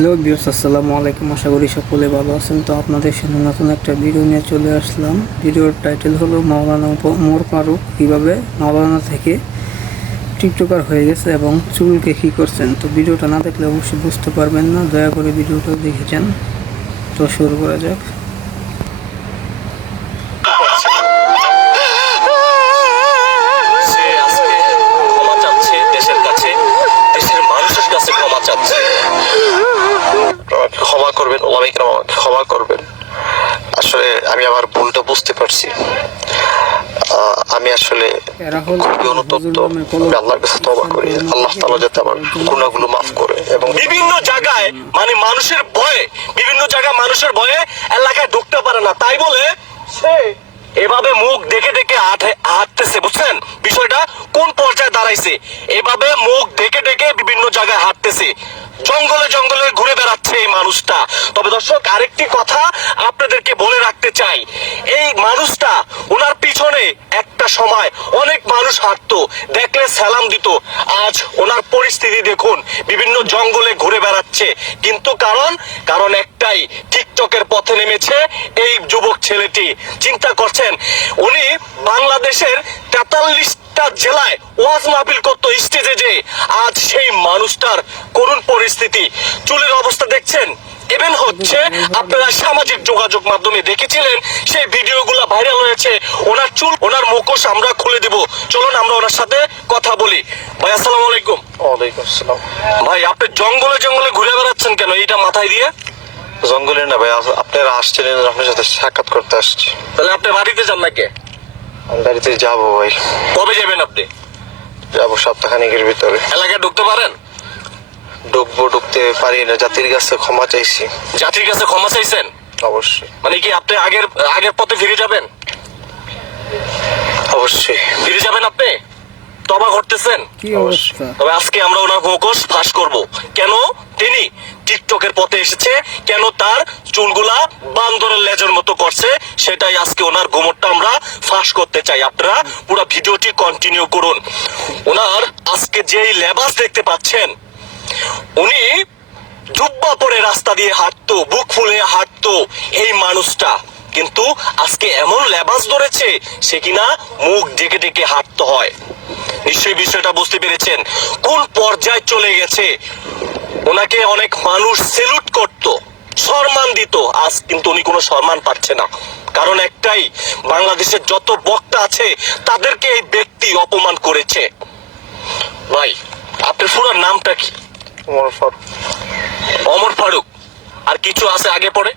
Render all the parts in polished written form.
Hello viewers, আসসালামু আলাইকুম। আশা করি সকলে ভালো আছেন। তো আপনাদের সামনে নতুন একটা ভিডিও নিয়ে চলে আসলাম। ভিডিওর টাইটেল হলো মাওলানা ওমর ফারুক কীভাবে মাওলানা থেকে টিকটকার হয়ে গেছে এবং চুলকে কী করছেন। তো ভিডিওটা না দেখলে অবশ্যই বুঝতে পারবেন না, দয়া করে ভিডিওটা দেখে যান। তো শুরু করা যাক। ক্ষমা করবেন, ওলামায়ে কেরাম আমাকে ক্ষমা করবেন। আসলে আমি আমার ভুলটা বুঝতে পারছি। আমি আসলে খুবই অনুতপ্ত। আল্লাহর কাছে তওবা করি, আল্লাহ তাআলা যাতে আমার গুনাহগুলো মাফ করে। এবং বিভিন্ন জায়গায় মানুষের ভয়ে, বিভিন্ন জায়গায় মানুষের ভয়ে এলাকায় ঢুকতে পারে না, তাই বলে সে এভাবে মুখ দেখে দেখে হাঁটতেছে। বুঝছেন বিষয়টা কোন পর্যায়ে দাঁড়াইছে? এভাবে মুখ দেখে দেখে বিভিন্ন জায়গায় হাঁটতেছে, জঙ্গলে জঙ্গলে ঘুরে বেড়াচ্ছে এই মানুষটা। তবে দর্শক, আরেকটি কথা আপনাদেরকে বলে রাখতে চাই, এই মানুষটা, ওনার পিছনে একটা সময় অনেক মানুষ হাঁটতো, দেখলে সালাম দিত। আজ ওনার পরিস্থিতি দেখুন, বিভিন্ন জঙ্গলে ঘুরে বেড়াচ্ছে। কিন্তু কারণ একটাই, টিকটকের পথে নেমেছে এই যুবক ছেলেটি। চিন্তা করছেন, উনি বাংলাদেশের 43টা জেলায় ওয়াজ মাহফিল করতো স্টেজে, যে আজ সেই মানুষটার করুণ পরিস্থিতি। চুলের অবস্থা দেখছেন, ইভেন হচ্ছে আপনারা সামাজিক যোগাযোগ মাধ্যমে দেখেছিলেন, সেই ভিডিওগুলো ভাইরাল হয়েছে। ওনার চুল, ওনার মুখোশ আমরা খুলে দিব। চলুন আমরা ওনার সাথে কথা বলি। ভাই আসসালামু আলাইকুম। ওয়ালাইকুম আসসালাম। ভাই, আপনি জঙ্গলে জঙ্গলে ঘুরে বেড়াচ্ছেন কেন এইটা মাথায় দিয়ে? জঙ্গলে না ভাই, আপনারা আসছিলেন, আপনার সাথে সাক্ষাৎ করতে আসছি। তাহলে আপনি বাড়িতে যান নাকি? আমি বাড়িতে যাবো ভাই। কবে যাবেন আপনি? যাবো সপ্তাহখানেকের ভিতরে। এলাকায় ঢুকতে পারেন? ঢুকতে পারি না, জাতির কাছে ক্ষমা চাইছি। জাতির কাছে ক্ষমা চাইছেন? অবশ্যই। মানে কি আপনি আগের পথে ফিরে যাবেন? অবশ্যই ফিরে যাবেন আপনি? তবা করতেছেন? কি অবস্থা? তবে আজকে আমরা ওনার মুখোশ ফাঁস করব। কেন তিনি টিকটকের পথে এসেছে, কেন তার চুলগুলা বান্দরের লেজের মতো করছে, সেটাই আজকে ওনার গোমরটা আমরা ফাঁস করতে চাই। আপনারা পুরো ভিডিওটি কন্টিনিউ করুন। ওনার আজকে যেই লেবাস দেখতে পাচ্ছেন, উনি জুব্বা পরে রাস্তা দিয়ে হাঁটতো, বুক ফুলে হাঁটতো এই মানুষটা, কিন্তু আজকে এমন লেবাস ধরেছে সে কিনা মুখ ডেকে ডেকে হাঁটতে হয়। নিশ্চয়ই বিষয়টা বুঝতে পেরেছেন কোন পর্যায়ে চলে গেছে। ওনাকে অনেক মানুষ সেলুট করত, সম্মান দিত, আজ কিন্তু উনি কোনো সম্মান পাচ্ছে না। কারণ একটাই, বাংলাদেশের যত বক্তা আছে তাদেরকে এই ব্যক্তি অপমান করেছে। ভাই, আপনার পুরো নামটা কি? ওমর ফারুক। ওমর ফারুক। আর কিছু আছে আগে পরে?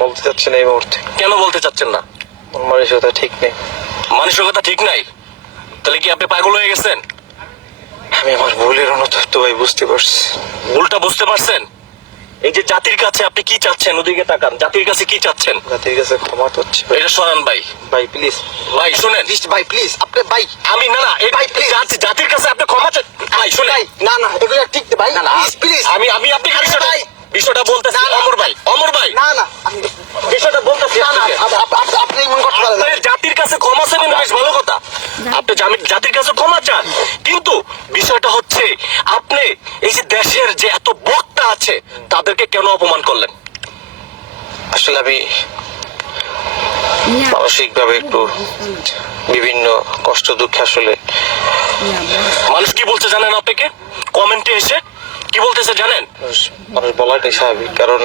বলতে চাচ্ছি না এই মুহূর্তে। কেন বলতে চাচ্ছেন না? আমার মানসিকতা ঠিক নেই। মানসিকতা ঠিক নাই? তাহলে কি আপনি পাগল হয়ে গেছেন? আমি আমার ভুলের অনুতপ্ত ভাই, বুঝতে পারছি। ভুলটা বুঝতে পারছেন? এই যে জাতির কাছে আপনি কি চাচ্ছেন, ওদিকে তাকান, জাতির কাছে কি চাচ্ছেন? জাতির কাছে ক্ষমা চাচ্ছি। এটা শোনান ভাই। ভাই প্লিজ, ভাই শুনেন ভাই প্লিজ, আপনি ভাই, আমি না এই ভাই প্লিজ, জাতির কাছে আপনি ক্ষমা চান। ভাই শুনেন, না এগুলো ঠিক ভাই, না প্লিজ। আমি আপনাকে বিষয়টা বলতেছি। অমর ভাই, না বিষয়টা বলতেছি। আপনি মন করতে পারেন। আপনি জাতির কাছে ক্ষমা চান, বেশ ভালো কথা। আপনি জাতির কাছে ক্ষমা চান, কিন্তু বিষয়টা হচ্ছে আপনি এই যে দেশের যে এত বক্তা আছে তাদেরকে কেন অপমান করলেন? আসলে আমি মানসিক ভাবে একটু বিভিন্ন কষ্ট দুঃখে, আসলে মানুষ কি বলছে জানেন? আপনাকে কমেন্টে এসে কি বলতেছে জানেন? মানুষ বলাটাই স্বাভাবিক, কারণ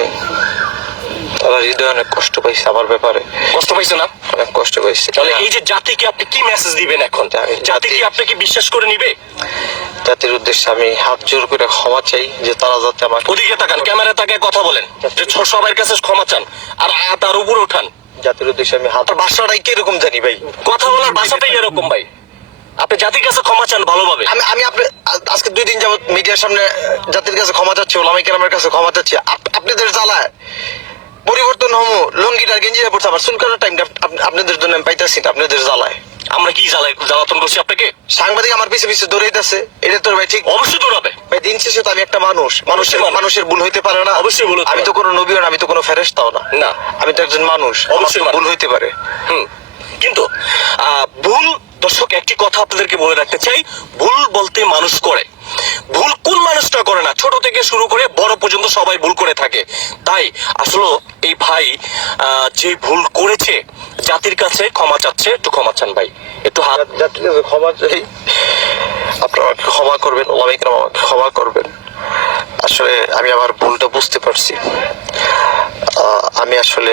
তারা হৃদয়ে অনেক কষ্ট পাইছে আমার ব্যাপারে। কষ্ট পাইছে না? অনেক কষ্ট পাইছে। তাহলে এই যে জাতিকে আপনি কি মেসেজ দিবেন এখন? জাতি কি আপনাকে বিশ্বাস করে নিবে? জাতির উদ্দেশ্যে আমি হাত জোর করে ক্ষমা চাই, যে তারা যাতে আমাকে, ওদিকে তাকান, ক্যামেরা তাকায় কথা বলেন, যে সবার কাছে ক্ষমা চান আর তার উপরে উঠান। জাতির উদ্দেশ্যে আমি হাত, ভাষাটাই কিরকম জানি ভাই, কথা বলার ভাষাটাই এরকম ভাই। আপনি জাতির কাছে ক্ষমা চান ভালোভাবে। আমি আজকে 2 দিন যাবত মিডিয়ার সামনে জাতির কাছে ক্ষমা চাচ্ছি, ওলামায়ে কেরামের কাছে ক্ষমা চাচ্ছি। আপনাদের জ্বালায় পরিবর্তন হমু, লুঙ্গিটার গেঞ্জিটা পড়ছে, আবার চুল কাটার টাইমটা আপনাদের জন্য আমি পাইতেছি না, আপনাদের জ্বালায়। আমরা কি জ্বালাতন করছি আপনাকে? সাংবাদিক আমার পিছে পিছে দৌড়াইতেছে, এটা তোর ভাই ঠিক? অবশ্যই দৌড়াবে ভাই, দিন শেষে তো আমি একটা মানুষের ভুল হইতে পারে না? অবশ্যই ভুল হতে আমি তো কোনো নবীও না, আমি তো কোনো ফেরেশতাও না। না, আমি তো একজন মানুষ, অবশ্যই ভুল হইতে পারে। কিন্তু ভুল, দর্শক একটি কথা আপনাদেরকে বলে রাখতে চাই, ভুল বলতে মানুষ করে। ভুল কোন মানুষটা করে না, ছোট থেকে শুরু করে বড় পর্যন্ত সবাই ভুল করে থাকে। তাই আসলে এই ভাই যে ভুল করেছে জাতির কাছে ক্ষমা চাচ্ছে, একটু ক্ষমা চান ভাই, একটু হাত। জাতির কাছে ক্ষমা চাই, আপনারা আমাকে ক্ষমা করবেন, ওলামা ইকরাম আমাকে ক্ষমা করবেন। আসলে আমি আমার ভুলটা বুঝতে পারছি। আমি আসলে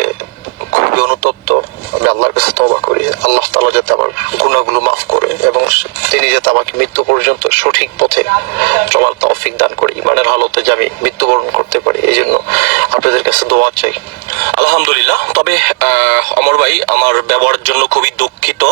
খুবই অনুতপ্ত। আমি আল্লাহর কাছে তওবা করি, আল্লাহ তাআলা যাতে আমার গুনাহগুলো মাফ করে এবং তিনি যাতে আমাকে মৃত্যু পর্যন্ত সঠিক পথে চলার তৌফিক দান করে, ইমানের হালতে যে আমি মৃত্যুবরণ করতে পারি, এই জন্য আপনাদের কাছে দোয়া চাই। আলহামদুলিল্লাহ। তবে অমর ভাই, আমার ব্যবহারের জন্য খুবই দুঃখিত।